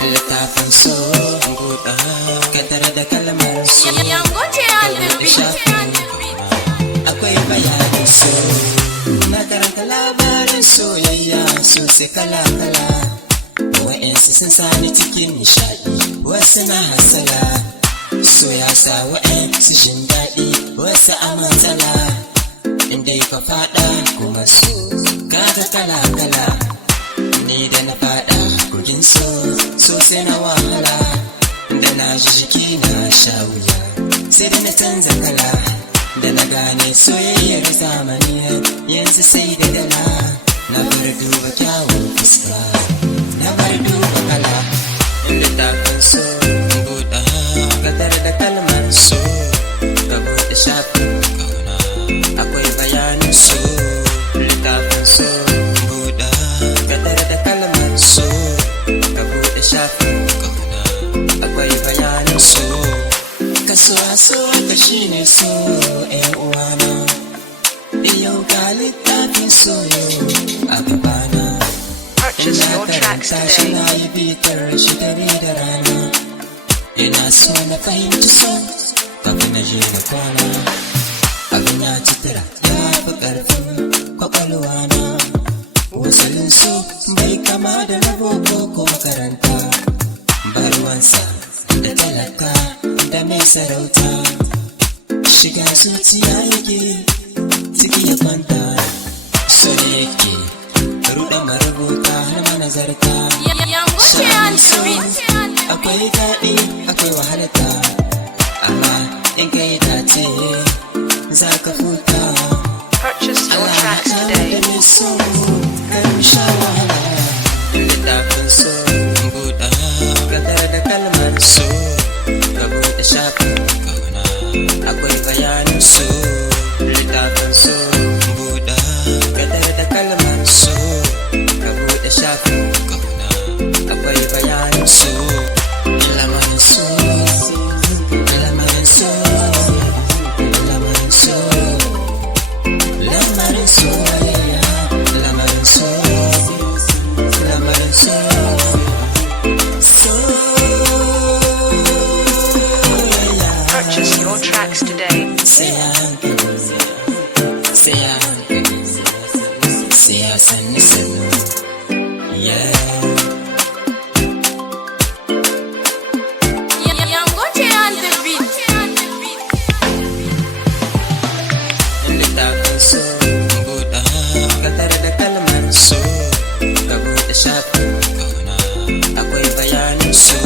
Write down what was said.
Lintafin so buɗa kadar da kalmar so akwai bayanin so na karanta labarin soyayya sosai kala-kala wa'yansu sun sani cikin nishaɗi wasu na hasala so ya sa wa'yansu jin daɗi wasu a matsala inda ka faɗa kuma so kaga kala-kala ni da na faɗa kogin so sosai na wahala da na ji jiki na sha wuya sai da na canza kala da na gane soyayyar zamani yanzu sai da dala na bar duba kyawun fuska na bar duba kala littafin so buɗa kadar da kalmar so ka buɗe shafin kauna akwai bayanin so littafin so buɗa kadar da kalmar so ka buɗe shafin kauna akwai bayanin so kaso so ka shine so uwana yau ga littafin soyo a gabana ina karanta shi na yi bitar shi dare da rana ina so na fahimci so kafin na je na kwana abin ya citira ya fi ƙarfin kwakwalwa na wasalin so bai kama da na boko ko makaranta barwansa da talaka da mai sarauta shiga zuciya yake ciki ya kwanta so yake ruɗa marubuta har manazarta sha'ani so akwai daɗi akwai wahalata amma in kai dace za ka futa Allah haɗa da mai so kar mu sha wahala littafin so buɗa kadar da kalmar so ka buɗe shafin kauna akwai bayanin so littafin so buɗa kadar da kalmar so ka buɗe shafin kauna akwai bayanin so lamarin so lamarin so lamarin so lamarin so lamarin so lamarin so Purchase your tracks today. Say I send yeah. Littafin so buɗa kadar da kalmar so ka buɗe shafin kauna akwai bayanin so